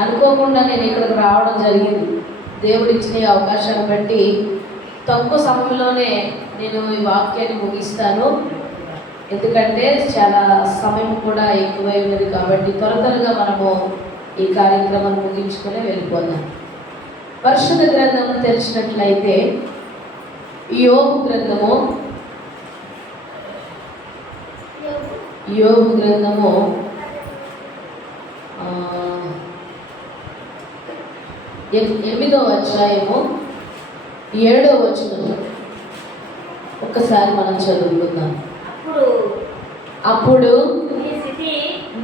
అనుకోకుండా నేను ఇక్కడికి రావడం జరిగింది. దేవుడు ఇచ్చిన అవకాశాన్ని బట్టి తక్కువ సమయంలోనే నేను ఈ వాక్యాన్ని ముగిస్తాను. ఎందుకంటే చాలా సమయం కూడా ఎక్కువై ఉన్నది కాబట్టి త్వర త్వరగా మనము ఈ కార్యక్రమాన్ని ముగించుకొని వెళ్ళిపోదాం. పరిశుద్ధ గ్రంథం తెరిచినట్లయితే యోగు గ్రంథము. యోగు గ్రంథము. ఆ, ఎన్- ఎనిమిదవ అధ్యాయము ఏడవ వచనం. ఒక్కసారి మనం చదువుకుందాం. అప్పుడు అప్పుడు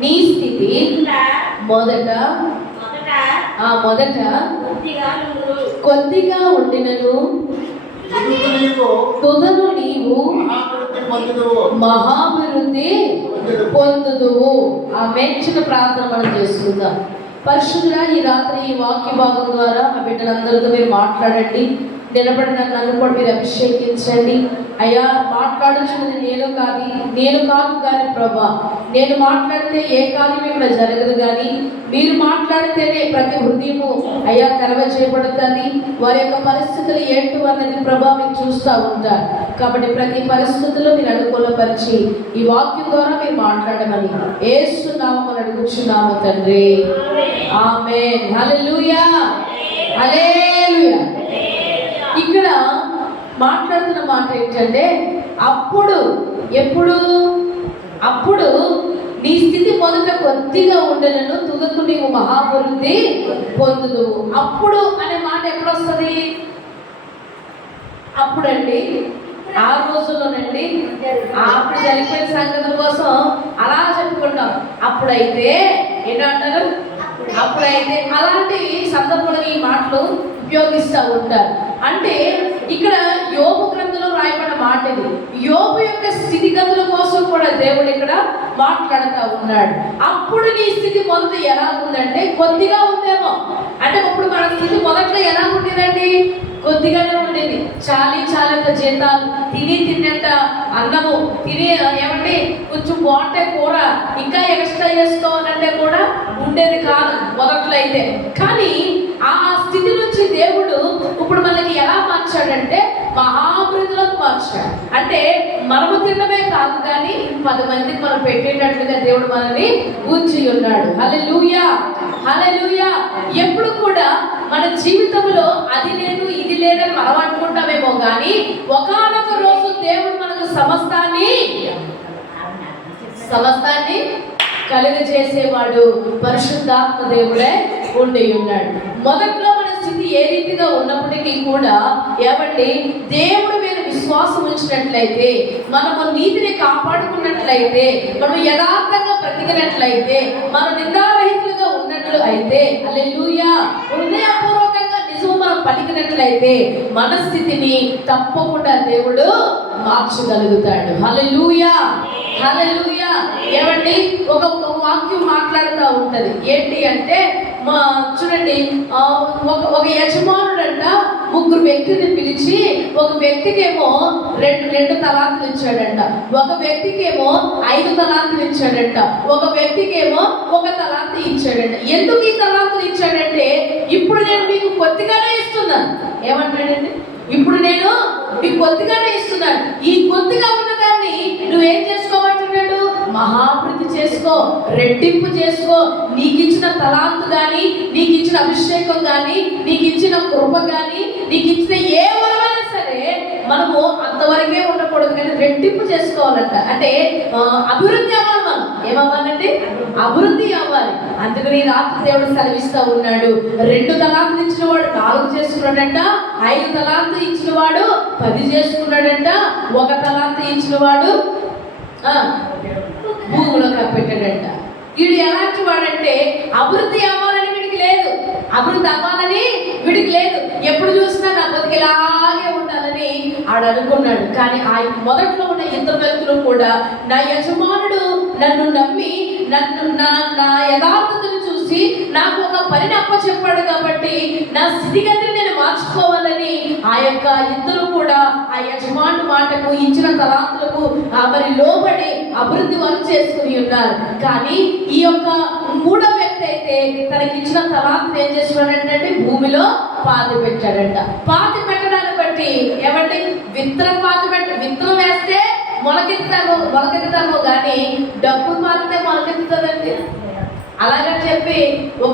నీ స్థితి మొదట మొదట ఆ మొదట కొద్దిగా ఉండినను. తుదను నీవు. మహాభివృద్ధి పొందుదువు. ఆ మెచ్చిన ప్రార్థన మనం చేసుకుందాం. పరిశుద్ధుడా ఈ రాత్రి ఈ వాక్య భాగం ద్వారా మా బిడ్డలందరితో మీరు మాట్లాడండి. నిలబడిన నన్ను కూడా మీరు అభిషేకించండి. అయ్యా మాట్లాడుచున్నది నేను కాదు నేను కాదు కానీ ప్రభా. నేను మాట్లాడితే ఏ కార్యం ఇక్కడ జరగదు కానీ మీరు మాట్లాడితేనే ప్రతి హృదయము అయ్యా తెరవ చేయబడుతుంది. వారి యొక్క పరిస్థితులు ఏంటో అన్నది ప్రభా మీరు చూస్తూ ఉంటారు. కాబట్టి ప్రతి పరిస్థితుల్లో మీరు అనుకూలపరిచి ఈ వాక్యం ద్వారా మీరు మాట్లాడమని ఏస్తున్నామని అడుగుచున్నాము తండ్రి. ఆమె హల్లెలూయా. హలే లూయా మాట్లాడుతున్న మాట ఏంటంటే అప్పుడు ఎప్పుడు అప్పుడు నీ స్థితి మొదట కొద్దిగా ఉండనను తుదకు నీవు మహాభివృద్ధి పొందుదు అప్పుడు అనే మాట ఎప్పుడు వస్తుంది అప్పుడండి. ఆ రోజుల్లోనండి అప్పుడు చనిపోయిన సంగతుల కోసం అలా చెప్పుకుంటాం. అప్పుడైతే ఏంటంటారు అప్పుడైతే అలాంటి సందర్భంలో ఈ మాటలు ఉపయోగిస్తూ ఉంటారు. అంటే ఇక్కడ యోగు గ్రంథంలో రాయబడిన మాట ఇది. యోగు యొక్క స్థితిగతుల కోసం కూడా దేవుడు ఇక్కడ మాట్లాడుతూ ఉన్నాడు. అప్పుడు నీ స్థితి మొదట ఎలా ఉందంటే కొద్దిగా ఉందేమో. అంటే ఇప్పుడు మన స్థితి మొదట్లో ఎలా ఉండేదండి కొద్దిగానే ఉండేది. చాలీ చాలంత జీతాలు తిని తిన్నంత అన్నము. తిని ఏమంటే కొంచెం బాగుంటే కూర ఇంకా ఎక్స్ట్రా చేసుకోవాలంటే కూడా ఉండేది కాదు మొదట్లో అయితే కానీ ఆ స్థితి నుంచి దేవుడు ఇప్పుడు మనకి ఎలా మార్చాడంటే మహాభివృద్ధిలోకి మార్చాడు. అంటే మనము తినడమే కాదు కానీ పది మందికి మనం పెట్టేటట్లుగా దేవుడు మనల్ని కూర్చి ఉన్నాడు. అలా లూరియా ఎప్పుడు కూడా మన జీవితంలో అది లేదు ఇది ఇది లేదని మనం అనుకుంటామేమో కానీ ఒకానొక రోజు దేవుడు మనకు సమస్తాన్ని సమస్తాన్ని కలుగజేసేవాడు పరిశుద్ధాత్మ దేవుడే ఉండి ఉన్నాడు. మొదట్లో మన స్థితి ఏ రీతిగా ఉన్నప్పటికీ కూడా ఏమండి దేవుడి మీద విశ్వాసం ఉంచినట్లయితే మనము నీతిని కాపాడుకున్నట్లయితే మనం యథార్థంగా బ్రతికినట్లయితే మనం నిందారహితులుగా ఉన్నట్లు అయితే అల్లెలుయా హృదయపూర్వకంగా నిజం మనం పలికినట్లయితే మన స్థితిని తప్పకుండా దేవుడు మార్చగలుగుతాడు. హలలుయా హలలుయా ఏమండి? ఒక ఒక వాక్యం మాట్లాడుతూ ఉంటది. ఏంటి అంటే మా చూడండి ఒక ఒక యజమానుడంట ముగ్గురు వ్యక్తిని పిలిచి ఒక వ్యక్తికేమో రెండు రెండు తలాంతులు ఇచ్చాడంట. ఒక వ్యక్తికేమో ఐదు తలాంతులు ఇచ్చాడంట. ఒక వ్యక్తికేమో ఒక తలాంతి ఇచ్చాడంట. ఎందుకు ఈ తలాంతులు ఇచ్చాడంటే ఇప్పుడు నేను మీకు కొద్దిగానే ఇస్తున్నాను. ఏమంటాడండి ఇప్పుడు నేను మీకు కొద్దిగానే ఇస్తున్నాను. ఈ కొద్దిగా ఉన్న దాన్ని నువ్వేం చేసుకోమంటున్నాడు? మహాభివృద్ధి చేసుకో రెట్టింపు చేసుకో. నీకు ఇచ్చిన తలాంతు కానీ నీకు ఇచ్చిన అభిషేకం కానీ నీకు ఇచ్చిన కృప కానీ నీకు ఇచ్చిన ఏ వరమైనా సరే మనము అంతవరకే ఉండకూడదు కానీ రెట్టింపు చేసుకోవాలంట. అంటే అభివృద్ధి అవ్వాలి మనం. ఏమవ్వాలంటే అభివృద్ధి అవ్వాలి. అందుకని రాత్రి దేవుడు సెలవిస్తూ ఉన్నాడు. రెండు తలాంతులు ఇచ్చిన వాడు నాలుగు చేసుకున్నాడంట ఐదు తలాంతులు ఇచ్చిన వాడు పది చేసుకున్నాడంట ఒక తలాంతు ఇచ్చిన వాడు భూమిలో కప్పెట్టాడంట వీడు ఎలాంటి వాడంటే అభివృద్ధి అవ్వాలని వీడికి లేదు. అభివృద్ధి అవ్వాలని వీడికి లేదు. ఎప్పుడు చూసినా ఇలాగే ఉండాలని ఆడు అనుకున్నాడు. కానీ ఆ మొదట్లో ఉన్న ఇద్దరు వ్యక్తులు కూడా నా యజమానుడు నన్ను నమ్మి నన్ను నా నా యథార్థతను చూసి నాకు ఒక పనిని అప్పచెప్పాడు కాబట్టి నా స్థితిగతిని నేను మార్చుకోవాలని ఆ యొక్క ఇద్దరు కూడా ఆ యజమాను మాటకు ఇచ్చిన తలాంతులకు మరి లోబడి అభివృద్ధి వారు చేసుకుని ఉన్నారు. కానీ ఈ యొక్క మూడో వ్యక్తి అయితే తనకి ఇచ్చిన తలాంతులు ఏం చేసుకున్నాడంటే భూమిలో పాతి పెట్టాడంట. పాతి పెట్టడాన్ని బట్టి ఏమంటే విత్తనం పాతి పెట్ట విత్తనం వేస్తే మొలకెత్తుతాము మొలకెత్తుతాము కానీ డబ్బులు మారితే మొలకెత్తుతుందండి అలాగని చెప్పి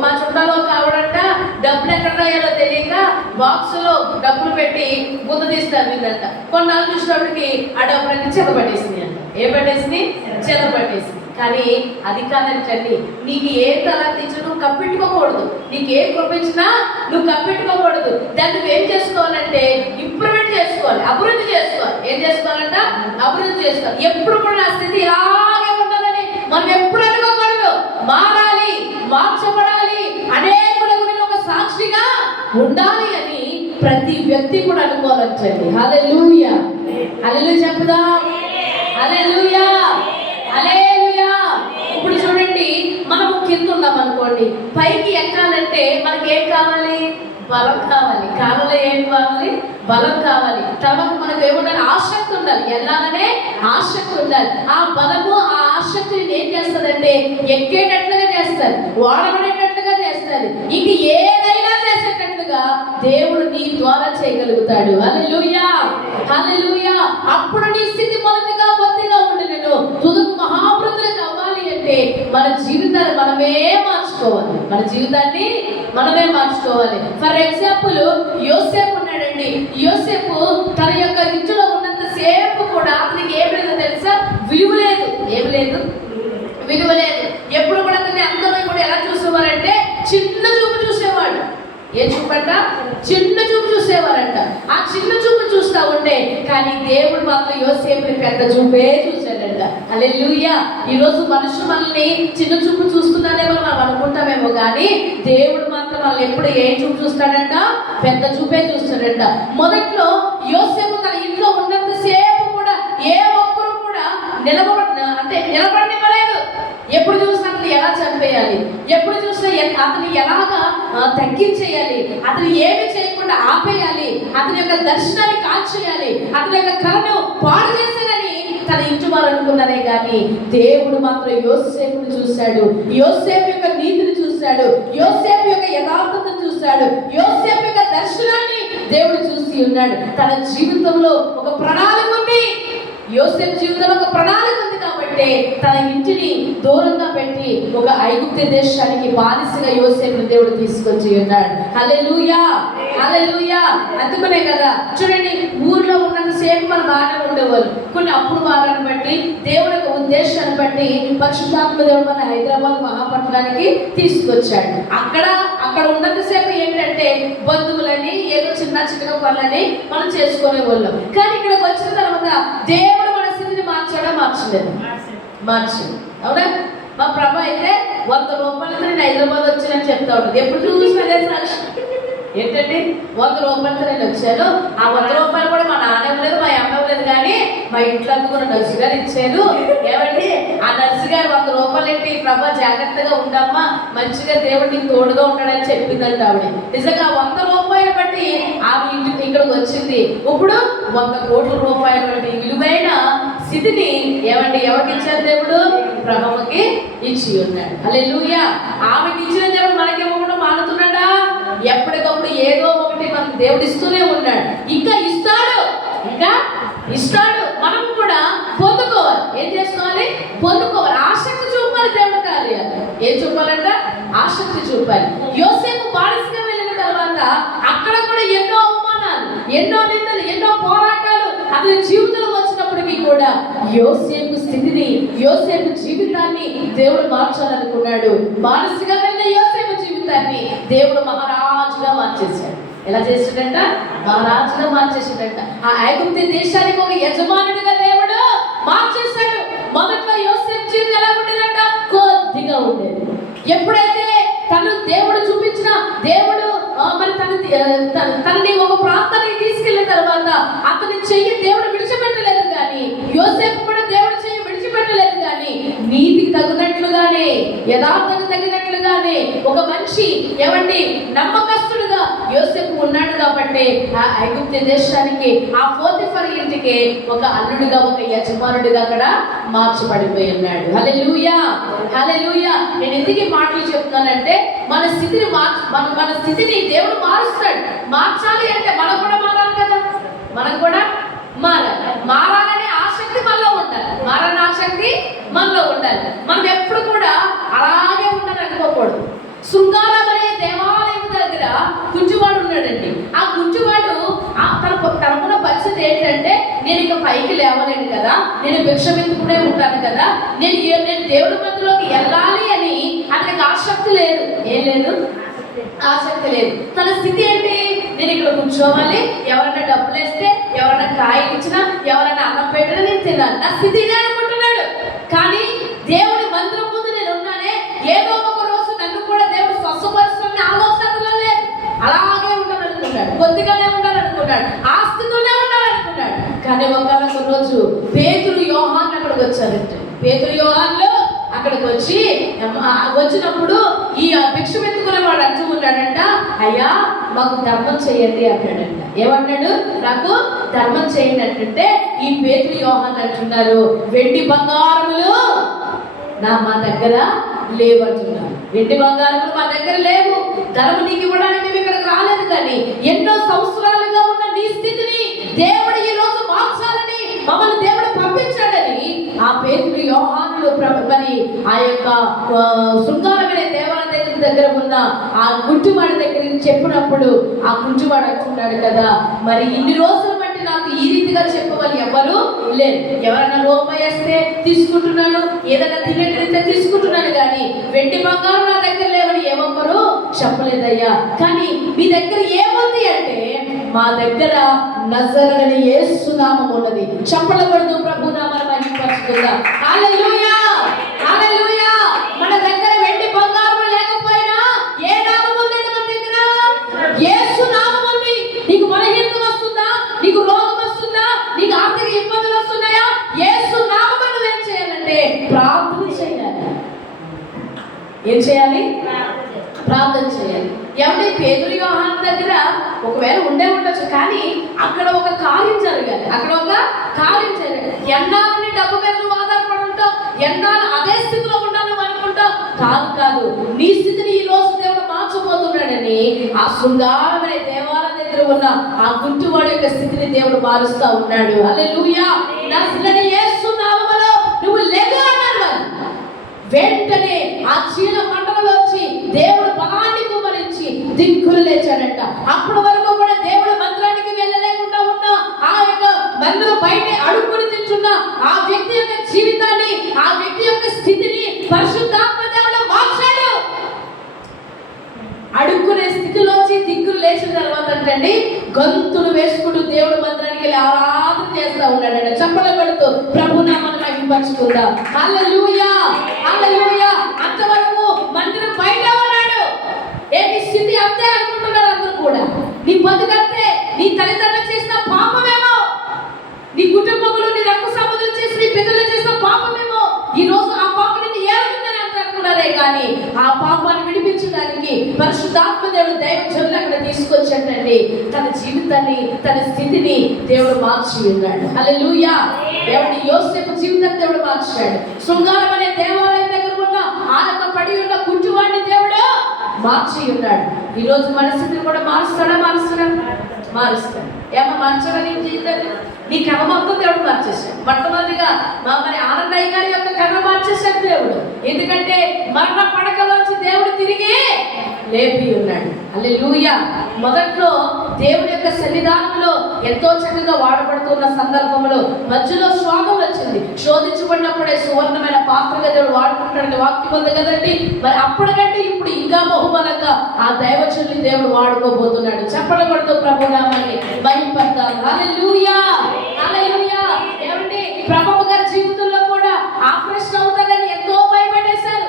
మా చుట్టాలో కావడంట డబ్బులు ఎక్కడ రాయాలో తెలియక బాక్సులో డబ్బులు పెట్టి గుంత తీస్తారు మీదంట కొన్నాళ్ళు చూసినప్పటికి ఆ డబ్బులన్నీ చెదపట్టేసింది అంట ఏ పట్టేసింది? చెదపట్టేసింది కానీ అది కాదంటండి. నీకు ఏ తల తెచ్చు నువ్వు కప్పెట్టుకోకూడదు నీకు ఏ కృపించినా నువ్వు కప్పెట్టుకోకూడదు దాన్ని నువ్వు ఏం చేసుకోవాలంటే ఇంప్రూవ్మెంట్ చేసుకోవాలి. అభివృద్ధి చేసుకోవాలి. ఏం చేసుకోవాలంట? అభివృద్ధి చేసుకోవాలి. ఎప్పుడు కూడా నా స్థితి ఇలాగే ఉండదని మనం ఎప్పుడు అనుకోకూడదు. మారాలి మార్చబడాలి అనేకులకు ఒక సాక్షిగా ఉండాలి అని ప్రతి వ్యక్తి కూడా అనుకోవాలంటండి. హల్లెలూయా. హల్లెలూయా చెప్పుదా. హల్లెలూయా. హల్లెలూయా. ఇప్పుడు తింటున్నాం కింద ఉన్నాం అనుకోండి పైకి ఎక్కాలంటే మనకి ఏం కావాలి? బలం కావాలి. కాలంలో ఏం కావాలి? బలం కావాలి. తర్వాత మనకు ఏముండాలి? ఆసక్తి ఉండాలి. వెళ్ళాలనే ఆసక్తి ఉండాలి. ఆ బలము ఆ ఆసక్తిని ఏం చేస్తుందంటే ఎక్కేటట్లుగా చేస్తారు. వాడబడేటట్లుగా చేస్తారు. ఇంక ఏదైనా చేసేటట్లుగా దేవుడు నీ ద్వారా చేయగలుగుతాడు. హల్లెలూయా! హల్లెలూయా! అప్పుడు నీ స్థితి మొదటిగా బొత్తిగా ఉండి నేను తుదుకు మహాభృతులకు అవ్వాలి అంటే మన జీవితం మనమే మార్చుకోవాలి. మన జీవితాన్ని మనమే మార్చుకోవాలి. ఫర్ ఎగ్జాంపుల్ యోసేపు ఉన్నాడండి. యోసేపు తన యొక్క ఇంట్లో ఉన్నంత సేపు కూడా అతనికి ఏం లేదో తెలుసా? విలువ లేదు. ఏం లేదు? విలువ లేదు. ఎప్పుడు కూడా అతన్ని అందరూ కూడా ఎలా చూసేవారంటే చిన్న చూపు చూసేవాడు. ఏ చూపంట? చిన్న చూపు చూసేవారంట. ఆ చిన్న చూపు చూస్తా ఉంటే కానీ దేవుడు మాత్రం యోసేపుని పెద్ద చూపే చూసి అలెలుయ్యా ఈరోజు మనుషులు మనల్ని చిన్న చూపు చూస్తున్నారేమో మనం అనుకుంటామేమో కానీ దేవుడు మాత్రం మనల్ని ఎప్పుడు ఏం చూపు చూస్తాడంట? పెద్ద చూపే చూస్తాడంట. మొదట్లో యోసేపు తన ఇంట్లో ఉన్నంత సేపు కూడా ఏ ఒక్కరు కూడా నిలబడ అంటే నిలబడివ్వలేదు ఎప్పుడు చూసినా అతను ఎలా చంపేయాలి? ఎప్పుడు చూసినా అతను అతని ఎలాగా తగ్గించేయాలి? అతను ఏమి చేయకుండా ఆపేయాలి? అతని యొక్క దర్శనాన్ని కాల్చేయాలి? అతని యొక్క కళను పాడు చేసేయాలి తన ఇంటి వారు కానీ దేవుడు మాత్రం యోసేపుని చూశాడు. యోసేపు యొక్క నీతిని చూశాడు. యోసేపు యొక్క యథార్థతను చూశాడు. యోసేపు యొక్క దర్శనాన్ని దేవుడు చూసి ఉన్నాడు. తన జీవితంలో ఒక ప్రణాళిక ఉంది. యోసేపు జీవితంలో ఒక ప్రణాళిక ఉంది కాబట్టి తన ఇంటిని దూరంగా పెట్టి ఒక ఐగుప్త దేశానికి బానిసగా యోసేపుని దేవుడు తీసుకొచ్చి ఉన్నాడు. హల్లెలూయా! హల్లెలూయా! అందుకునే కదా చూడండి ఊర్లో సేపు మన బాగానే ఉండేవాళ్ళు. కొన్ని అప్పుడు వారాన్ని బట్టి దేవుని యొక్క ఉద్దేశాన్ని బట్టి పరిశుద్ధాత్మ దేవుడు మన హైదరాబాద్ మహాపట్నానికి తీసుకొచ్చాడు. అక్కడ అక్కడ ఉన్నంతసేపు ఏంటంటే బంధువులని ఏదో చిన్న చిన్న పనులని మనం చేసుకునే వాళ్ళం కానీ ఇక్కడికి వచ్చిన తర్వాత దేవుడు మన స్థితిని మార్చాడా మార్చలేదు. మార్చింది అవునా? మా ప్రభ అయితే వంద రూపాయలతో నేను హైదరాబాద్ వచ్చానని చెప్తా ఉంటుంది. ఎప్పుడు చూసినా సాక్షి ఏంటండి? వంద రూపాయలతో నేను వచ్చాను ఆ వంద రూపాయలు కూడా మా నాన్న ఇవ్వలేదు మా అమ్మ ఇవ్వలేదు కానీ మా ఇంట్లో అందుకున్న నర్సు గారు ఇచ్చారు. ఏమండి? ఆ నర్సు గారు వంద రూపాయలు ఏంటి? ప్రభా జాగ్రత్తగా ఉండమ్మా. మంచిగా దేవుడు నీకు తోడుగా ఉంటాడని చెప్పిందంట ఆవిడ. నిజంగా వంద రూపాయలు బట్టి ఆమె ఇంటికి ఇక్కడికి వచ్చింది. ఇప్పుడు వంద కోట్ల రూపాయల విలువైన స్థితిని ఏమండి? ఎవరికి ఇచ్చారు దేవుడు? ప్రభమ్మకి ఇచ్చి ఉన్నాడు. అలా ఆమెకి ఇచ్చిన దేవుడు మనకి ఇవ్వకుండా ఎప్పటికప్పుడు ఏదో ఒకటి మనకు దేవుడు ఇస్తూనే ఉన్నాడు. ఇంకా ఇస్తాడు. ఇంకా ఇస్తాడు. మనం కూడా పొందుకోవాలి. ఏం చేసుకోవాలి? పొందుకోవాలి. ఆసక్తి చూపాలి దేవుడు కార్యాలు. ఏం చూపాలంట? ఆసక్తి చూపాలి. యోసేపు బానిసగా వెళ్ళిన తర్వాత అక్కడ కూడా ఎన్నో అవమానాలు ఎన్నో నిందలు ఎన్నో పోరాటాలు అతని జీవితంలో వచ్చినప్పటికీ కూడా యోసేపు స్థితిని యోసేపు జీవితాన్ని దేవుడు మార్చాలనుకున్నాడు. బానిసగా వెళ్ళిన యోసేపు జీవితాన్ని దేవుడు మహారాజు మార్చేశాడు. ఎలా చేసాడంట మహారాజుగా మార్చేసాడంట ఆ ఐగుప్తి దేశానికి ఒక యజమానుడిగా దేవుడు మార్చేశాడు. మొదట్లో యోసేపు జీవితం ఎలా ఉండేదంట? కొద్దిగా ఉండేది. ఎప్పుడైతే తను దేవుడు చూపించిన దేవుడు మరి తన తనని ఒక ప్రాంతానికి తీసుకెళ్ళిన తర్వాత అతని చెయ్యి దేవుడు విడిచిపెట్టలేదు కానీ యోసేపు కూడా దేవుడు చెయ్యి విడిచిపెట్టలేదు కానీ నీతికి తగినట్లుగానే యథార్థత తగినట్లుగానే ఒక మనిషి ఏమండి నమ్మకస్తుడుగా యోసేపు ఉన్నాడు కాబట్టి ఆ ఐగుప్తు దేశానికి ఆ పోతిఫర్ ఇంటికి ఒక అల్లుడిగా ఒక యజమానుడిగా అక్కడ మార్చబడిపోయి ఉన్నాడు. హలే లూయా హలే లూయా నేను ఎందుకు మాటలు చెప్తున్నానంటే మన స్థితిని మార్చ మన మన స్థితిని దేవుడు మారుస్తాడు. మార్చాలి అంటే మనం కూడా మారాలి కదా. మనం కూడా మారాలి. మారాలి ఉండాలి మనలో ఉండాలి. మనం ఎప్పుడు కూడా అలాగే ఉండాలి అనుకోకూడదు. శృంగారం అనే దేవాలయం దగ్గర గుంజువాడు ఉన్నాడండి. ఆ గుంజువాడు ఆ తన తనకున్న పరిస్థితి ఏంటంటే నేను ఇక పైకి లేవలేను కదా నేను భిక్షమెత్తుకునే ఉంటాను కదా నేను ఏ- నేను దేవుడి మధ్యలోకి వెళ్ళాలి అని అతనికి ఆసక్తి లేదు. ఏం లేదు? ఆసక్తి లేదు. తన స్థితి ఏంటి నేను ఇక్కడ కూర్చోవాలి ఎవరైనా డబ్బులు వేస్తే ఎవరైనా కాయలు ఇచ్చినా ఎవరైనా అన్నం పెట్టినా నేను తినాలి. నా స్థితి ఇదే అనుకుంటున్నాడు. కానీ దేవుడి మందిరం ముందు నేను ఉన్నానే ఏదో ఒక రోజు నన్ను కూడా దేవుడు స్వస్థపరుస్తున్న ఆలోచనలో లేదు. అలాగే ఉండాలనుకున్నాడు. కొద్దిగానే ఉండాలనుకున్నాడు. ఆస్తితోనే స్థితిలోనే ఉండాలనుకున్నాడు. కానీ ఒకనొక రోజు పేతురు యోహాన్ అక్కడికి వచ్చారంటే పేతురు యోహాన్లో అక్కడికి వచ్చి వచ్చినప్పుడు ఈ భిక్ష ఎత్తుకునే వాడు అర్థం ఉన్నాడంట అయ్యా మాకు ధర్మం చేయండి అన్నాడంట ఏమన్నాడు నాకు ధర్మం చేయండి ఈ పేతులు యోహాన్ అంటున్నారు వెండి బంగారములు నా మా దగ్గర లేవంటున్నారు వెండి బంగారములు మా దగ్గర లేవు. ధర్మం నీకు ఇవ్వడానికి మేము ఇక్కడికి రాలేదు కానీ ఎన్నో సంవత్సరాలుగా ఉన్న నీ స్థితిని దేవుడు ఈ రోజు మార్చాలని మమ్మల్ని దేవుడు పంపించాడని ఆ పేతులు యోహానులు ప్ర- మరి ఆ యొక్క శృంగారమైన దేవాలయ దగ్గర దగ్గర ఉన్న ఆ గుంటువాడి దగ్గర నుంచి చెప్పినప్పుడు ఆ గుంటువాడు అంటున్నాడు కదా మరి ఇన్ని రోజులు బట్టి నాకు ఈ రీతిగా చెప్పవాలి ఎవరు? లేదు. ఎవరైనా లోపయేస్తే వేస్తే తీసుకుంటున్నాను ఏదైనా తినేటైతే తీసుకుంటున్నాను కానీ వెండి బంగారం నా దగ్గర లేవని ఏమొక్కరు చెప్పలేదయ్యా. కానీ మీ దగ్గర ఏముంది అంటే మా దగ్గర నజరని సునామం ఉన్నది. చెప్పలకూడదు ప్రభు నామాన్ని మహిమపరుచుకుందా హల్లెలూయా హల్లెలూయా మన దగ్గర వెండి బంగారం లేకపోయినా ఏ నామం ఉందండి మన దగ్గర యేసు నామం ఉంది నీకు బలహీనత వస్తుందా నీకు రోగం వస్తుందా నీకు ఆర్థిక ఇబ్బందులు వస్తున్నాయా యేసు నామం నువ్వేం చేయాలంటే ప్రార్థన చేయాలి ఏం చేయాలి? ప్రార్థన చేయాలి. ఏమంటే పేదరు యోహాన్ దగ్గర ఒకవేళ ఉండే ఉండొచ్చు కానీ అక్కడ ఒక కార్యం జరగాలి. అక్కడ ఒక కార్యం జరగాలి. ఎన్నాళ్ళని డబ్బు మీద నువ్వు ఆధారపడి ఉంటావు? ఎన్నాళ్ళు అదే స్థితిలో ఉండాలని అనుకుంటావు? కాదు కాదు. నీ స్థితిని ఈ రోజు దేవుడు మార్చబోతున్నాడని ఆ శృంగారమైన దేవాలయం దగ్గర ఉన్న ఆ గుంటువాడి యొక్క స్థితిని దేవుడు మారుస్తా ఉన్నాడు. అదే లూయా నస్లని యేసునామములో నువ్వు లెగు అన్నారు వాళ్ళు. వెంటనే ఆ చీల వచ్చి దేవుడు బలాన్ని కుమరించి దిక్కులు లేచాడంట. అప్పటి వరకు కూడా దేవుడు మందిరానికి వెళ్ళలేకుండా ఉన్న ఆ యొక్క మందిరం బయట అడుగుని తింటున్న ఆ వ్యక్తి యొక్క జీవితాన్ని ఆ వ్యక్తి యొక్క స్థితిని పరిశుద్ధాత్మ దేవుడు మార్చాడు. అడుక్కునే స్థితిలోంచి దిక్కులు లేచిన తర్వాత అంటండి గొంతులు వేసుకుంటూ దేవుడు మందిరానికి వెళ్ళి ఆరాధన చేస్తా ఉన్నాడంట. చప్పల కొడుతూ ప్రభునామ నామాన్ని హల్లెలూయా! హల్లెలూయా! అంతవరకు మందిరం బయట ఉన్నాడు. ఏ స్థితి అంతే అనుకుంటున్నారు అందరూ కూడా. నీ బతుకంతే నీ తల్లిదండ్రులు అంత కానీ ఆ పాపాన్ని విడిపించడానికి పరిశుద్ధాత్మ దేవుడు దైవజనులు అక్కడ తీసుకొచ్చాడండి. తన జీవితాన్ని తన స్థితిని దేవుడు మార్చి ఉన్నాడు. హల్లెలూయా. దేవుడి యోసేపు జీవితాన్ని దేవుడు మార్చాడు. శృంగారం అనే దేవాలయం దగ్గర ఉన్న ఆ పడి ఉన్న కుంటువాడిని దేవుడు మార్చి ఉన్నాడు. ఈరోజు మన స్థితిని కూడా మారుస్తాడా మారుస్తాడా? మారుస్తాడు. ఏమో మార్చాడా నీ జీవితాన్ని? నీ కథ మొత్తం దేవుడు మార్చేశాడు. మొట్టమొదటిగా మా మరి ఆనందయ్య గారి యొక్క కథ మార్చేశాడు దేవుడు. ఎందుకంటే మరణ పడకలోంచి దేవుడు తిరిగి లేపి ఉన్నాడు. అల్లెలూయా మొదట్లో దేవుడి యొక్క సన్నిధానంలో ఎంతో చక్కగా వాడబడుతున్న సందర్భంలో మధ్యలో శోధం వచ్చింది. శోధించబడినప్పుడే సువర్ణమైన పాత్రగా దేవుడు వాడుకుంటాడని వాక్యం ఉంది కదండి. మరి అప్పటికంటే ఇప్పుడు ఇంకా బహుమానంగా ఆ దైవచుల్ని దేవుడు వాడుకోబోతున్నాడు. చెప్పడబడుతూ ప్రభు నామాన్ని మహింపడతారు హల్లెలూయా! హల్లెలూయా! ఏమండి? ప్రభు గారి జీవితంలో కూడా ఆపరేషన్ అవుతుందని ఎంతో భయపడేశారు.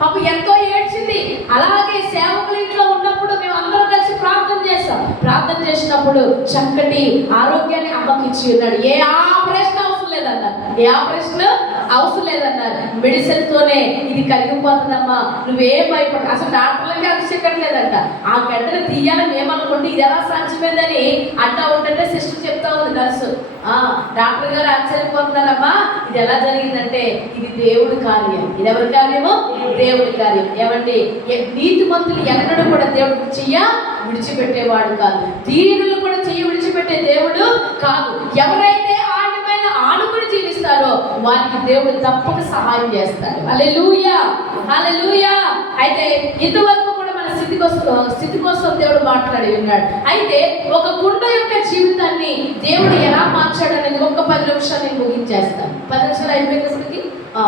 పాప ఎంతో ఏడ్చింది. అలాగే సేవకుల ఇంట్లో ఉన్నప్పుడు మేము అందరం కలిసి ప్రార్థన చేస్తాం ప్రార్థన చేసినప్పుడు చక్కటి ఆరోగ్యాన్ని అమ్మకి ఇచ్చి ఉన్నాడు. ఏ ఆపరేషన్ అవసరం లేదన్నారు. ఏ ఆపరేషన్? అవసరం లేదన్నారు. మెడిసిన్ తోనే ఇది కలిగిపోతుందమ్మా నువ్వే భయపడ అసలు డాక్టర్లకి అభిషేకట్లేదంట ఆ గడ్డను తీయాలని ఏమనుకోండి ఇది ఎలా సాధ్యమైందని అంటా ఉంటుంటే సిస్టర్ చెప్తా ఉంది నర్సు. ఆ డాక్టర్ గారు ఆశ్చర్యపోతున్నారమ్మా. ఇది ఎలా జరిగిందంటే ఇది దేవుడి కార్యం. ఇది ఎవరి కార్యము? దేవుడి కార్యం. ఏమండి? నీతి మంతులు ఎన్నడూ కూడా దేవుడు చెయ్య విడిచిపెట్టేవాడు కాదు. దీనులు కూడా చెయ్యి విడిచిపెట్టే దేవుడు కాదు. ఎవరైతే జీవిస్తారో వారికి దేవుడు తప్పక సహాయం చేస్తాడు. అలెలుయా అలెలుయా అయితే ఇంతవరకు కూడా మన స్థితి కోసం స్థితి కోసం దేవుడు మాట్లాడి ఉన్నాడు. అయితే ఒక కుండ యొక్క జీవితాన్ని దేవుడు ఎలా మార్చాడు అనేది ఒక్క పది నిమిషాలు నేను ముగించేస్తాను. పది నిమిషాలు అయిపోయినప్పటికి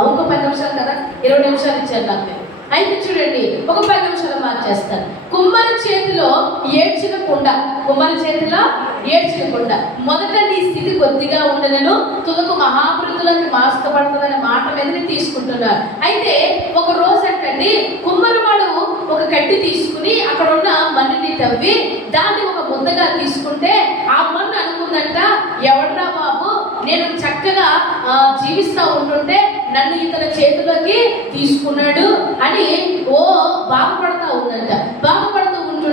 ఒక పది నిమిషాలు కదా? ఇరవై నిమిషాలు ఇచ్చాను నాకు. నేను. అయితే చూడండి ఒక పది నిమిషాలు మార్చేస్తాను. కుమ్మరి చేతిలో ఏడ్చిన కుండ కుమ్మరి చేతిలో ఏడ్చకుండా మొదట నీ స్థితి కొద్దిగా ఉండనను తుదకు మహాభృతులకు మార్చబడుతుందనే మాట మీద తీసుకుంటున్నారు. అయితే ఒక రోజు అంటండి కుమ్మరివాడు ఒక కట్టి తీసుకుని అక్కడ ఉన్న మన్నుని తవ్వి దాన్ని ఒక ముద్దగా తీసుకుంటే ఆ మన్ను అనుకుందంట ఎవడ్రా బాబు నేను చక్కగా జీవిస్తూ ఉంటుంటే నన్ను ఇతని చేతిలోకి తీసుకున్నాడు అని ఓ బాధపడతా ఉందంట. బాధపడ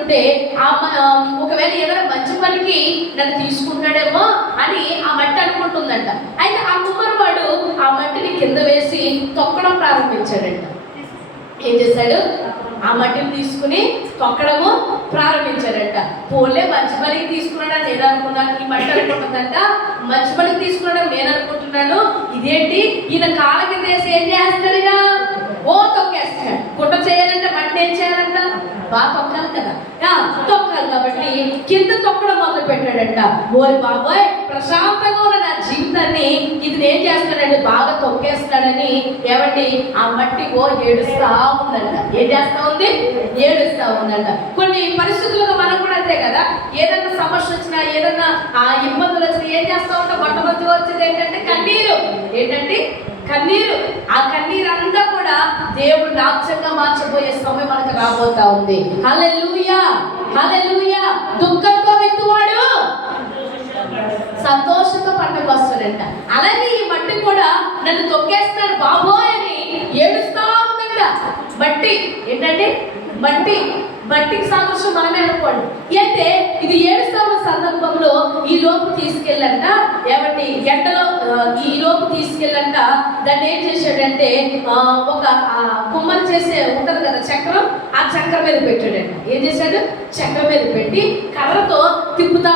ఉంటే ఆ మ- ఒకవేళ ఏదైనా మంచి పనికి నన్ను తీసుకుంటాడేమో అని ఆ మట్టి అనుకుంటుందంట. అయితే ఆ కుమ్మరివాడు ఆ మట్టిని కింద వేసి తొక్కడం ప్రారంభించాడంట. ఏం చేశాడు? ఆ మట్టిని తీసుకుని తొక్కడము ప్రారంభించాడంట. పోలే మంచి పనికి తీసుకున్నాడని నేను అనుకున్నాను. ఈ మట్టి అనుకుంటుందంట. మంచి పనికి తీసుకున్నాడని నేను అనుకుంటున్నాను. ఇదేంటి? ఈయన కాళ్ళ కింద వేసి ఏం చేస్తాడు ఇక ఓ తొక్కేస్తాడు. గుట్ట చేయాలంటే మట్టి ఏం చేయాలంట? బాగా తొక్కాలి కదా. తొక్కాలి కాబట్టి కింద తొక్కడం మొదలు పెట్టాడంట. ఓరి బాబోయ్ ప్రశాంతంగా ఉన్న నా జీవితాన్ని ఇది ఏం చేస్తాడంటే బాగా తొక్కేస్తాడని ఏమండి? ఆ మట్టి ఓ ఏడుస్తా ఉందంట. ఏం చేస్తా ఉంది? ఏడుస్తా ఉందంట. కొన్ని పరిస్థితుల్లో మనం కూడా అంతే కదా? ఏదన్నా సమస్య వచ్చినా ఏదన్నా ఆ ఇబ్బందులు వచ్చినా ఏం చేస్తా ఉంటాం మొట్టమొదటి వచ్చేది ఏంటంటే కన్నీరు. ఏంటంటే కన్నీరు. ఆ కన్నీరు అంతా కూడా దేవుడు నాట్యంగా మార్చబోయే సమయం మనకు రాబోతా ఉంది. హల్లెలూయా! హల్లెలూయా దుఃఖంతో వెతువాడు సంతోషంతో పంటకు వస్తాడంట అలాగే ఈ మట్టి కూడా నన్ను తొక్కేస్తాడు బాబోయ్ అని ఏడుస్తా ఉందంట మట్టి ఏంటంటే బట్టి బట్టి సాదృశ్యం మనమే అనుకోండి. అయితే ఇది ఏడుస్తామ సందర్భంలో ఈ లోపు తీసుకెళ్ళంట ఏమండి ఎండలో ఈ లోపు తీసుకెళ్ళంట దాన్ని ఏం చేశాడంటే ఒక కుమ్మరి చేసే ఉంటది కదా చక్రం ఆ చక్రం మీద పెట్టాడంట. ఏం చేశాడు? చక్రం మీద పెట్టి కర్రతో తిప్పుతా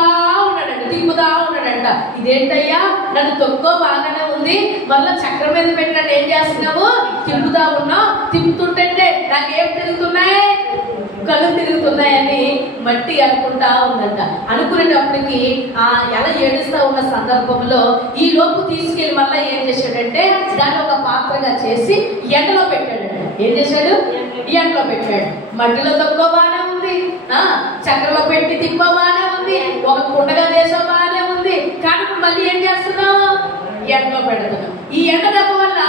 ఉన్నాడంట ఇదేంటయ్యా? నన్ను తొక్కో బాగానే ఉంది. మళ్ళీ చక్రం మీద పెట్టినట్టు ఏం చేస్తున్నావు? తిప్పుతా ఉన్నావు. తిప్పుతుంటే నాకేం తిరుగుతున్నాయి? కళ్ళు తిరుగుతున్నాయని మట్టి అనుకుంటా ఉందంట. అనుకునేటప్పటికి ఆ ఎలా ఏడుస్తా ఉన్న సందర్భంలో ఈ లోపు తీసుకెళ్ళి మళ్ళీ ఏం చేశాడంటే దాన్ని ఒక పాత్రగా చేసి ఎండలో పెట్టాడంట. ఏం చేశాడు? ఎండలో పెట్టాడు. మట్టిలో తక్కువ బాగానే ఉంది. చక్రలో పెట్టి తిప్ప బాగానే ఉంది. ఒక కుండగా చేసా బాగానే ఉంది. కానీ మళ్ళీ ఏం చేస్తున్నావు? ఎండలో పెడుతున్నాం ఈ ఎండ దెబ్బ వల్ల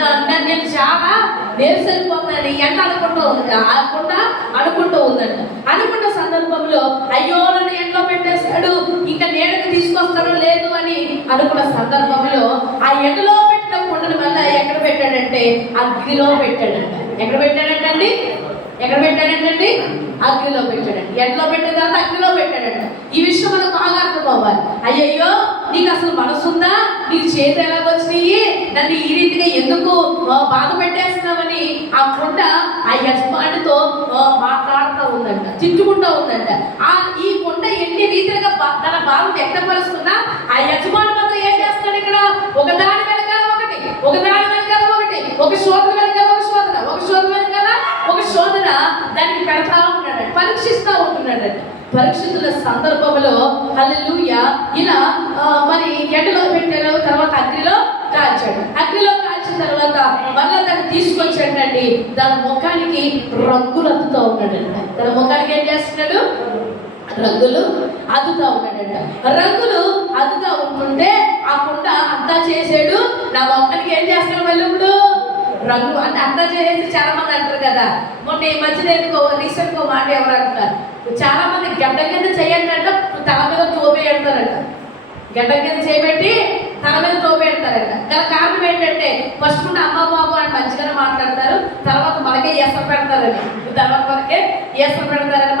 నా- నేను చాలా నేర్సరిపోతున్నాను ఈ ఎండ అనుకుంటూ ఉంది. అనుకుంటా అనుకుంటూ ఉందంట. అనుకున్న సందర్భంలో అయ్యో నన్ను ఎండలో పెట్టేస్తాడు ఇంకా నీడకు తీసుకొస్తాడో లేదు అని అనుకున్న సందర్భంలో ఆ ఎండలో పెట్టి పట్టుకుని మళ్ళీ ఎక్కడ పెట్టాడంటే అగ్నిలో పెట్టాడంట. ఎక్కడ పెట్టాడంటండి? ఎక్కడ పెట్టాడంటండి? అగ్నిలో పెట్టాడంట. ఎండలో పెట్టిన తర్వాత అగ్నిలో పెట్టాడంట. ఈ విషయం మనకు బాగా అర్థం అవ్వాలి అయ్యయ్యో నీకు అసలు మనసుందా? నీకు చేతి ఎలా వచ్చినాయి? నన్ను ఈ రీతిగా ఎందుకు బాధ పెట్టేస్తున్నామని ఆ కుండ ఆ యజమానితో మాట్లాడుతూ ఉందంట. తిట్టుకుంటూ ఉందంట. ఆ ఈ కుండ ఎన్ని రీతిగా తన బాధ వ్యక్తపరుస్తున్నా ఆ యజమాని మాత్రం ఏం చేస్తాడు ఇక్కడ? ఒకదాని మీద ఒక ఒకదాని వెనకాల ఒకటి. ఒక శోధన వెనకాల ఒక శోధన ఒక శోధన వెనకాల ఒక శోధన దానికి పెడతా ఉంటున్నాడు పరీక్షిస్తూ ఉంటున్నాడు పరీక్షితుల సందర్భంలో హల్లెలూయ ఇలా మరి ఎండలో పెట్టారు తర్వాత అగ్నిలో కాల్చాడు. అగ్నిలో కాల్చిన తర్వాత మళ్ళీ దాన్ని తీసుకొచ్చాడండి. దాని ముఖానికి రంగులు అద్దుతూ ఉన్నాడండి. దాని ముఖానికి ఏం చేస్తున్నాడు? రంగులు అద్దుతా ఉన్నాడంట. రంగులు అదుతా ఉంటుంటే ఆ కుండ అంతా చేసాడు. నా మొక్కడికి ఏం చేస్తాడు మళ్ళీ ఇప్పుడు? రంగు అంటే అంతా చేసేసి చాలా మంది అంటారు కదా. మొన్న ఈ మధ్యన ఎందుకో రీసెంట్గా మాట ఎవరు అంటారు చాలా మంది గడ్డ కింద చేయండి అంటే తల మీద తోపే పెడతారంట గడ్డ కింద చేయబెట్టి తల మీద తోపే కానీ కారణం ఏంటంటే ఫస్ట్ ఉన్న అమ్మ బాబు అని మంచిగానే మాట్లాడతారు తర్వాత మనకే ఎసరు పెడతారని తర్వాత మనకే ఎసరు పెడతారని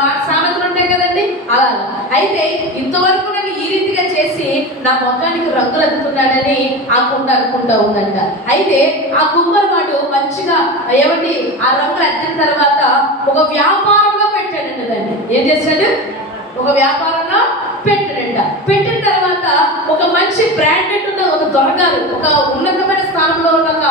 అలా అయితే ఇంతవరకు నన్ను ఈ రీతిగా చేసి నా ముఖానికి రంగులు అద్దుతున్నాడని ఆ కుండ అనుకుంటా ఉందంట. అయితే ఆ కుమ్మరివాడు మంచిగా ఏమండి ఆ రంగులు అద్దిన తర్వాత ఒక వ్యాపారంలో పెట్టాడండి దాన్ని. ఏం చేశాడు? ఒక వ్యాపారంలో ఒక మంచి బ్రాండెడ్ ఉన్న ఒక దొరగారు ఒక ఉన్నతమైన స్థానంలో ఉన్న ఒక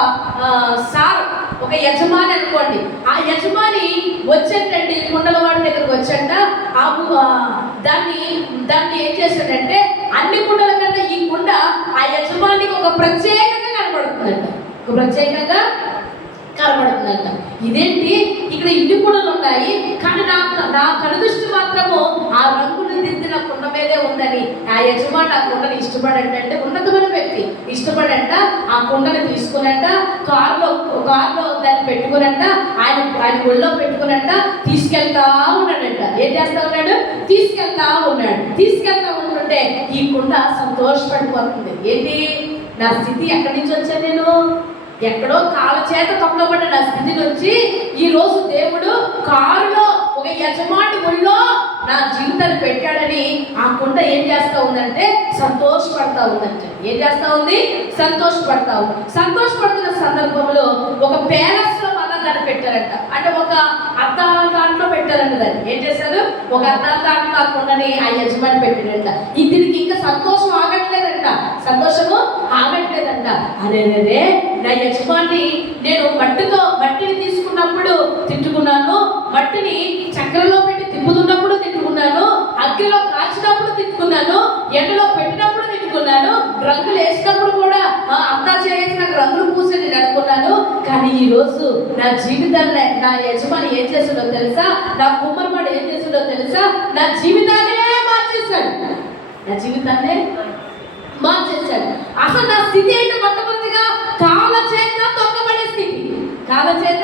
సార్ ఒక యజమాని అనుకోండి. ఆ యజమాని వచ్చేటండి కుండలవాడి దగ్గరకు వచ్చాట ఆ ఆ, దాన్ని దాన్ని ఏం చేశాడంటే అన్ని కుండల కన్నా ఈ కుండ ఆ యజమానికి ఒక ప్రత్యేకంగా కనబడుతుందంట. ఒక ప్రత్యేకంగా కనబడుతుందంట ఇదేంటి? ఇక్కడ ఇల్లు కుండలు ఉన్నాయి. కానీ నా నా కనుదృష్టి మాత్రము ఆ రంగులు దిద్దిన కుండ మీదే ఉందని ఆ యజమాని ఆ కుండని ఇష్టపడంటే ఉన్నతమైన వ్యక్తి. ఇష్టపడంట ఆ కుండని తీసుకునంట కారులో కారులో దాన్ని పెట్టుకునంట ఆయన ఆయన ఒళ్ళో పెట్టుకునంట తీసుకెళ్తా ఉన్నాడంట. ఏం చేస్తా ఉన్నాడు? తీసుకెళ్తా ఉన్నాడు. తీసుకెళ్తా ఉంటుంటే ఈ కుండ సంతోషపడిపోతుంది. ఏంటి? నా స్థితి ఎక్కడి నుంచి వచ్చా నేను? ఎక్కడో కాళ్ళ చేత తొక్కబడ్డ నా స్థితి నుంచి ఈ రోజు దేవుడు కారులో ఒక యజమాని ఒళ్ళో నా జీవితాన్ని పెట్టాడని ఆ కుండ ఏం చేస్తా ఉందంటే సంతోషపడతా ఉందంట. ఏం చేస్తా ఉంది? సంతోషపడతా ఉంది. సంతోషపడుతున్న సందర్భంలో ఒక ప్యాలెస్ దాన్ని పెట్టారంట. అంటే ఒక అద్దాల దాంట్లో పెట్టారంట దాన్ని. ఏం చేశారు? ఒక అద్దాల దాంట్లో కాకుండానే ఆ యజమాని పెట్టాడంట. దీనికి ఇంకా సంతోషం ఆగట్లేదంట. సంతోషము ఆగట్లేదంట. అదేనదే నా యజమాని నేను మట్టితో మట్టిని తీసుకున్నప్పుడు తిట్టుకున్నాను మట్టిని చక్రంలో పెట్టి తిప్పుతున్నప్పుడు తిట్టుకున్నాను అగ్గిలో కాల్చినప్పుడు తిట్టుకున్నాను ఎండలో పెట్టినప్పుడు తిట్టుకున్నాను రంగులు వేసినప్పుడు కూడా ఆ, అంతా చేసి నాకు రంగులు పూసి అనుకున్నాను కానీ ఈ రోజు నా జీవితాన్ని నా యజమాని ఏం చేస్తుందో తెలుసా? నా కుమ్మరివాడు ఏం చేస్తుందో తెలుసా? నా జీవితాన్నే మార్చేశాడు. నా జీవితాన్ని మార్చేశాడు. అసలు నా స్థితి ఏంటో మొట్టమొదటిగా కాళ్ళ చేత తొక్కబడే స్థితి. కాళ్ళ చేత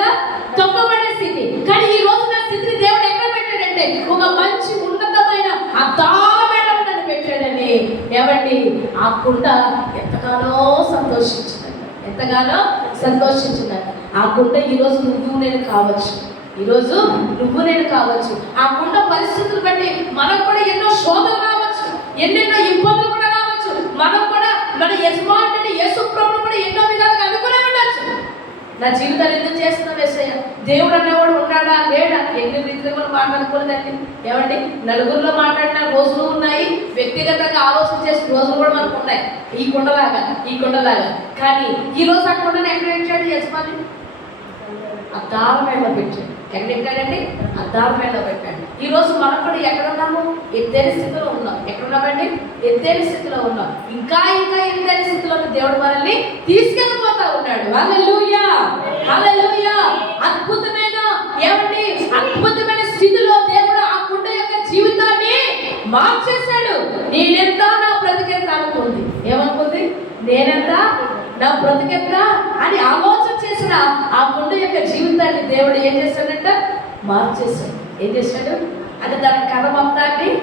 తొక్కబడే స్థితి. కానీ ఈ రోజు నా స్థితిని దేవుడు ఎక్కడ పెట్టాడంటే ఒక మంచి ఉన్నతమైన ఆ ఏమండి ఆ కుండ ఎంతగానో సంతోషించిందంట ఎంతగానో సంతోషించిందంట ఆ కుండ ఈరోజు నువ్వు నేను కావచ్చు. ఈరోజు నువ్వు నేను కావచ్చు. ఆ కుండ పరిస్థితులు బట్టి మనకు కూడా ఎన్నో శోధనలు రావచ్చు. ఎన్నెన్నో ఇబ్బందులు కూడా రావచ్చు. మనం కూడా మన యజమాని యేసు ప్రభువు కూడా ఎన్నో విధాలుగా అనుకునే ఉండొచ్చు. నా జీవితాలు ఎందుకు చేస్తున్నా వేసయ్య దేవుడు అన్నవాడు ఉన్నాడా? లేడా? ఎన్ని రీతిలో మనం మాట్లాడుకోలేదండి ఏమండి? నలుగురిలో మాట్లాడిన రోజులు ఉన్నాయి. వ్యక్తిగతంగా ఆలోచన చేసిన రోజులు కూడా మనకు ఉన్నాయి. ఈ కుండలాగా ఈ కుండలాగా. కానీ ఈ రోజు ఆ కుండను ఎక్కడ పెట్టాడు యజమాని? అద్దాల మీద పెట్టాడు. ఎక్కడ పెట్టాడండి అద్దాల మీద పెట్టాడు ఈ రోజు మనం కూడా ఎక్కడ ఉన్నాము? ఎత్తైన స్థితిలో ఉన్నాం. ఎక్కడ ఉన్నామండి? ఎత్తైన స్థితిలో ఉన్నాం. ఇంకా ఇంకా ఎత్తైన స్థితిలో దేవుడు మనల్ని తీసుకెళ్ళిపోతా ఉన్నాడు. హల్లెలూయా! హల్లెలూయా! అద్భుతమైన ఏమండి? అద్భుతమైన స్థితిలో దేవుడు ఆ కుండ యొక్క జీవితాన్ని మార్చేశాడు. నేనెంత నా బ్రతికెంత అనుకుంది? ఏమనుకుంది? నేనెంత నా బ్రతికెంత అని ఆలోచన చేసిన ఆ కుండ యొక్క జీవితాన్ని దేవుడు ఏం చేశాడంట మార్చేశాడు. ఏం చేశాడు? అంటే దాని కథ మొత్తాన్ని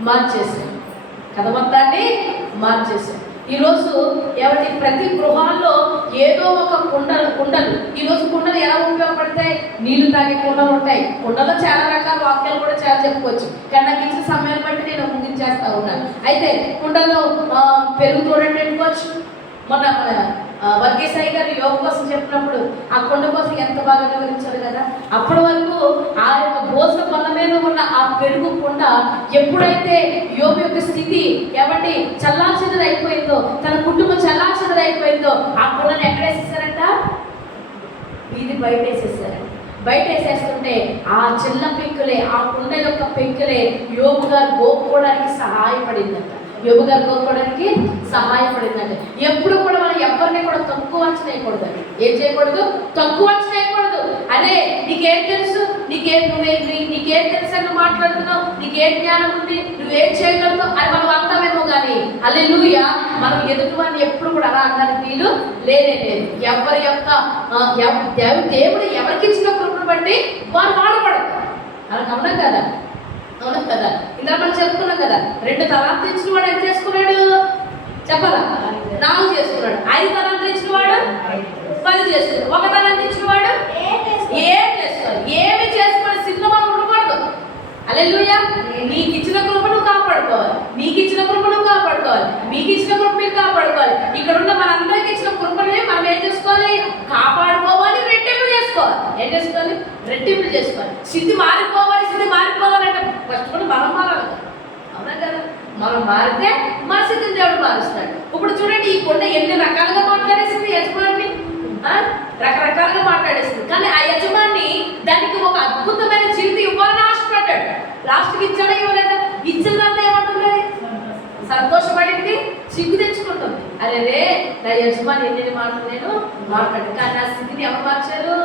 మార్చేశాడు. కథ మొత్తాన్ని మార్చేశాడు. ఈరోజు ఎవరి ప్రతి గృహాల్లో ఏదో ఒక కుండలు కుండలు. ఈరోజు కుండలు ఎలా ఉపయోగపడతాయి? నీళ్ళు తాగే కుండలు ఉంటాయి. కుండలో చాలా రకాల వాక్యాలు కూడా చాలా చెప్పుకోవచ్చు. కానీ నాకు ఇచ్చిన సమయాన్ని బట్టి నేను ముగించేస్తా ఉన్నాను. అయితే కుండల్లో పెరుగు చూడండి పెట్టుకోవచ్చు మొన్న వర్గేశాయి గారు యోగ కోసం చెప్పినప్పుడు ఆ కొండ కోసం ఎంత బాగా వివరించారు కదా? అప్పటి వరకు ఆ యొక్క భోజన కొండ మీద ఉన్న ఆ పెరుగు కొండ ఎప్పుడైతే యోగ యొక్క స్థితి ఏమండి చల్లాచెదరు అయిపోయిందో తన కుటుంబం చల్లాచెదరు అయిపోయిందో ఆ కొండను ఎక్కడేసేసారంట? ఇది బయట వేసేసారంట బయట వేసేస్తుంటే ఆ చిన్న పెంకులే ఆ కుండ యొక్క పెంకులే యోగు గారు గోపుకోవడానికి సహాయపడిందంట. యోగు గారు గోపుకోవడానికి ఎప్పుడు కూడా మనం ఎవరిని కూడా తక్కువ అంచనా వేయకూడదు ఏం చేయకూడదు? తక్కువ అంచనా వేయకూడదు. అదే నీకేం తెలుసు? నీకేం నువ్వేంటి? నీకేం తెలుసు అని మాట్లాడుతున్నావు? నీకేం జ్ఞానం ఉంది? నువ్వేం చేయగలుగుతావు? అని మనం అంటామేమో కానీ అల్లెలుయ మనం ఎదుటి వాడిని ఎప్పుడు కూడా అలా అనడానికి వీలు లేనే లేదు. ఎవరి యొక్క దేవుడు ఎవరికి ఇచ్చిన కృపను బట్టి వారు వాడబడదు అలా అవునా కదా? అవునా కదా? ఇందాక మనం చెప్పుకున్నాం కదా రెండు తలాంతులు ఇచ్చిన వాడు ఎంత చేసుకున్నాడు? చెప్పాలా? నాలుగు చేసుకున్నాడు. ఐదు తలాంతులు ఇచ్చిన వాడు? పది చేసుకున్నాడు. ఒక తలాంతి ఇచ్చిన వాడు? ఏం చేసుకోవాలి ఏమి చేసుకోవాలి సిద్ధ మనం ఉండకూడదు. అలెలుయా నీకు ఇచ్చిన కృప నువ్వు కాపాడుకోవాలి. నీకు ఇచ్చిన కృప నువ్వు కాపాడుకోవాలి. నీకు ఇచ్చిన కృప మీరు కాపాడుకోవాలి. ఇక్కడ ఉన్న మనందరికి ఇచ్చిన కృపనే మనం ఏం చేసుకోవాలి? కాపాడుకోవాలి. చేసుకోవాలి. ఏం చేసుకోవాలి? రెట్టింపు చేసుకోవాలి. స్థితి మారిపోవాలి స్థితి మారిపోవాలంటే ఫస్ట్ కూడా మనం మారాలి కదా. అవునా కదా? మనం మారితే మన స్థితిని దేవుడు మారుస్తాడు. ఇప్పుడు చూడండి ఈ కొండ ఎన్ని రకాలుగా మాట్లాడేసింది యజమాని? రకరకాలుగా మాట్లాడేసింది. కానీ ఆ యజమాని దానికి ఒక అద్భుతమైన జీవితం ఇవ్వాలని ఆశపడ్డాడు. లాస్ట్కి ఇచ్చాడో ఇవ్వలేదా? ఇచ్చిన సంతోషపడింది సిగ్గు తెచ్చుకుంటుంది. అరే నా యజమాని ఎన్ని మాటలు నేను మాట్లాడు కానీ నా స్థితిని ఎవరు మార్చారు?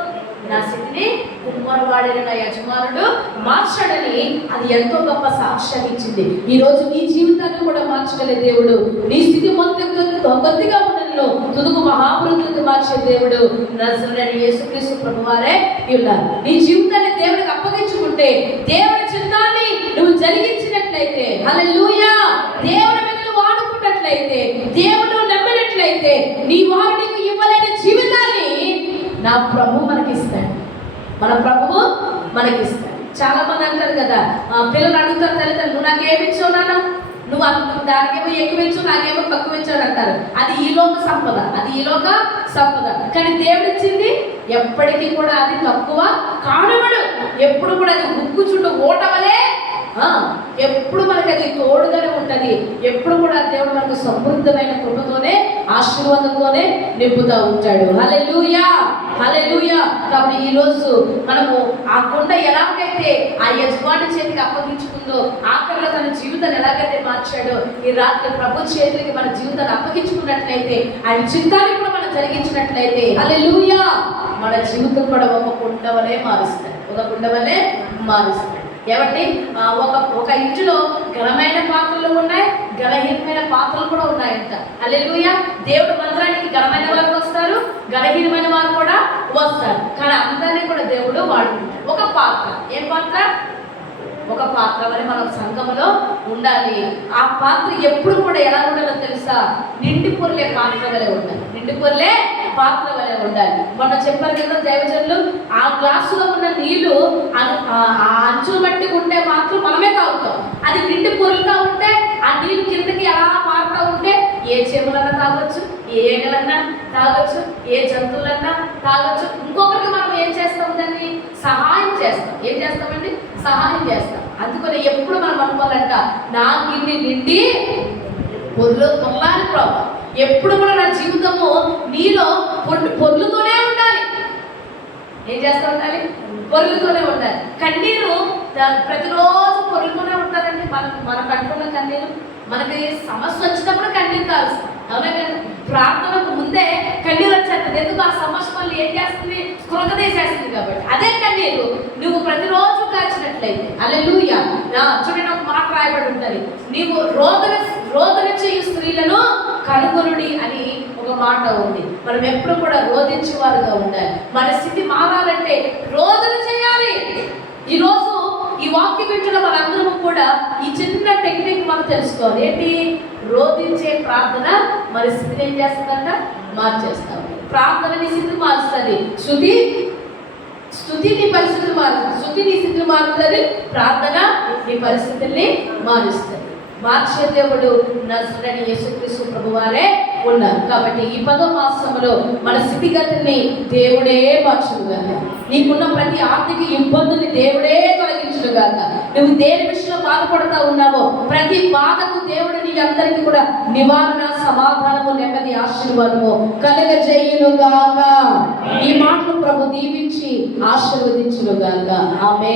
నా స్థితిని కుమ్మరవాడని నా యజమానుడు మార్చాడని అది ఎంతో గొప్ప సాక్ష్యం ఇచ్చింది. ఈ రోజు నీ జీవితాన్ని కూడా మార్చగలే దేవుడు. నీ స్థితి మొత్తం దొంగతిగా ఉండడంలో తుదుకు మహాభృతులకు మార్చే దేవుడు నజరుడైన యేసుక్రీస్తు ప్రభువారే ఉన్నారు. నీ జీవితాన్ని దేవుడికి అప్పగించుకుంటే దేవుడి చిత్తాన్ని నువ్వు జరిగించినట్లయితే హల్లెలూయా దేవుడి మీద వాడుకున్నట్లయితే దేవుడు నమ్మినట్లయితే నీ వారు నీకు ఇవ్వలేని జీవితాన్ని నా ప్రభు మనకిస్తాడు. మన ప్రభువు మనకిస్తాడు. చాలా మంది అంటారు కదా పిల్లలు అడుగుతారు తల్లిదండ్రులు నువ్వు నాకు ఇచ్చావు నాన్న? నువ్వు అను- నువ్వు దానికేమో ఎక్కువ ఇచ్చావు నాకేమో తక్కువ ఇచ్చావు అంటారు. అది ఈలోక సంపద అది ఈలోక సంపద. కానీ దేవుడు ఇచ్చింది ఎప్పటికీ కూడా అది తక్కువ కానువడు ఎప్పుడు కూడా అది ఉక్కు చుట్టూ ఓటవలే ఎప్పుడు మనకి అది తోడుగానే ఉంటుంది. ఎప్పుడు కూడా దేవుడు మనకు సమృద్ధమైన కృపతోనే ఆశీర్వాదంతోనే నింపుతా ఉంటాడు. హలెలుయా హలెలుయా కాబట్టి ఈ రోజు మనము ఆ కొండ ఎలాగైతే ఆ యజమాని చేతికి అప్పగించుకుందో ఆఖరిలో తన జీవితాన్ని ఎలాగైతే మార్చాడో ఈ రాత్రి ప్రభు చేతులకి మన జీవితాన్ని అప్పగించుకున్నట్లయితే ఆయన చిత్తాన్ని కూడా మనం జరిగించినట్లయితే హలెలుయా మన జీవితం కూడా ఒక కుండవలే మారుస్తాడు ఒక కుండవలే మారుస్తాడు ఏమంటే ఒక ఒక ఇంటిలో ఘనమైన పాత్రలు ఉన్నాయి ఘనహీనమైన పాత్రలు కూడా ఉన్నాయంట. అల్లెలుయ దేవుడు మంత్రానికి ఘనమైన వారు వస్తారు ఘనహీనమైన వారు కూడా వస్తారు. కానీ అందరినీ కూడా దేవుడు వాడుకుంటాడు. ఒక పాత్ర. ఏం పాత్ర? ఒక పాత్ర వలె మనం సంఘములో ఉండాలి. ఆ పాత్ర ఎప్పుడు కూడా ఎలా ఉండాలో తెలుసా? నిండి పొర్లే పాత్ర వలె ఉండాలి. నిండి పొర్లే పాత్ర వలె ఉండాలి. మొన్న చెప్పారు కదా దైవజనులు ఆ గ్లాసులో ఉన్న నీళ్ళు ఆ- అంచు అంచులు బట్టి ఉంటే మాత్రం మనమే తాగుతాం. అది నిండి పొరులుగా ఉంటే ఆ నీళ్ళు కిందకి ఎలా పారుతా ఉంటే ఏ చెవులన్నా తాగొచ్చు ఏ ఏగలన్నా తాగొచ్చు ఏ జంతువులన్నా తాగొచ్చు. ఇంకొకరికి మనం ఏం చేస్తాం దాన్ని? సహాయం చేస్తాం. ఏం చేస్తామండి? సహాయం చేస్తాం. అందుకని ఎప్పుడు మనం అనుకోవాలంట నా గిన్నె నిండి పొర్లు పొల్లాలి ప్రభా. ఎప్పుడు కూడా నా జీవితము నీలో పొండు పొద్దుతూనే ఉండాలి. ఏం చేస్తా ఉండాలి పొర్లుతోనే ఉండాలి. కన్నీరు ప్రతిరోజు పొర్లుతోనే ఉంటారండి మన మన కట్టుకున్న కన్నీరు. మనకి సమస్య వచ్చినప్పుడు కన్నీరు కాలుస్తాం. అవునా కదా? ప్రార్థనకు ముందే కన్నీరు వచ్చేస్తుంది. ఎందుకు? ఆ సమస్య మళ్ళీ ఏం చేస్తుంది? కురకదీసేస్తుంది కాబట్టి. అదే కన్నీరు నువ్వు ప్రతిరోజు కాల్చినట్లయితే అల్లెలుయ. చూడండి ఒక మాట రాయబడి ఉంటుంది. నీవు రోదన రోదన చేయు స్త్రీలను కనుగొనుడి అని ఒక మాట ఉంది. మనం ఎప్పుడు కూడా రోధించే వారుగా ఉండాలి. మన స్థితి మారాలంటే రోదన చేయాలి. ఈరోజు వాక్యం వింటున్న మనందరము కూడా ఈ చిన్న టెక్నిక్ మనం తెలుసుకోవాలి. ఏంటి? రోధించే ప్రార్థన మరి స్థితిని ఏం చేస్తుందంట? మార్చేస్తాం ప్రార్థన నీ స్థితి మారుస్తుంది. శృతి స్థుతి నీ పరిస్థితులు మారుతుంది శృతి నీ స్థితిని మారుతుంది ప్రార్థన నీ పరిస్థితుల్ని మారుస్తుంది. మార్చే దేవుడు నజరని యేసుక్రీస్తు ప్రభువారే ఉన్నారు. కాబట్టి ఈ పదో మాసంలో మన స్థితిగతిని దేవుడే మార్చుగాక నీకున్న ప్రతి ఆర్థిక ఇబ్బందుని దేవుడే తొలగించుగాక నువ్వు దేని విషయంలో బాధపడతా ఉన్నావో ప్రతి బాధకు దేవుడు నీ అందరికీ కూడా నివారణ సమాధానము నెమ్మది ఆశీర్వాదము కలగజేయునుగాక. ఈ మాటలు ప్రభు దీవించి ఆశీర్వదించునుగాక. ఆమె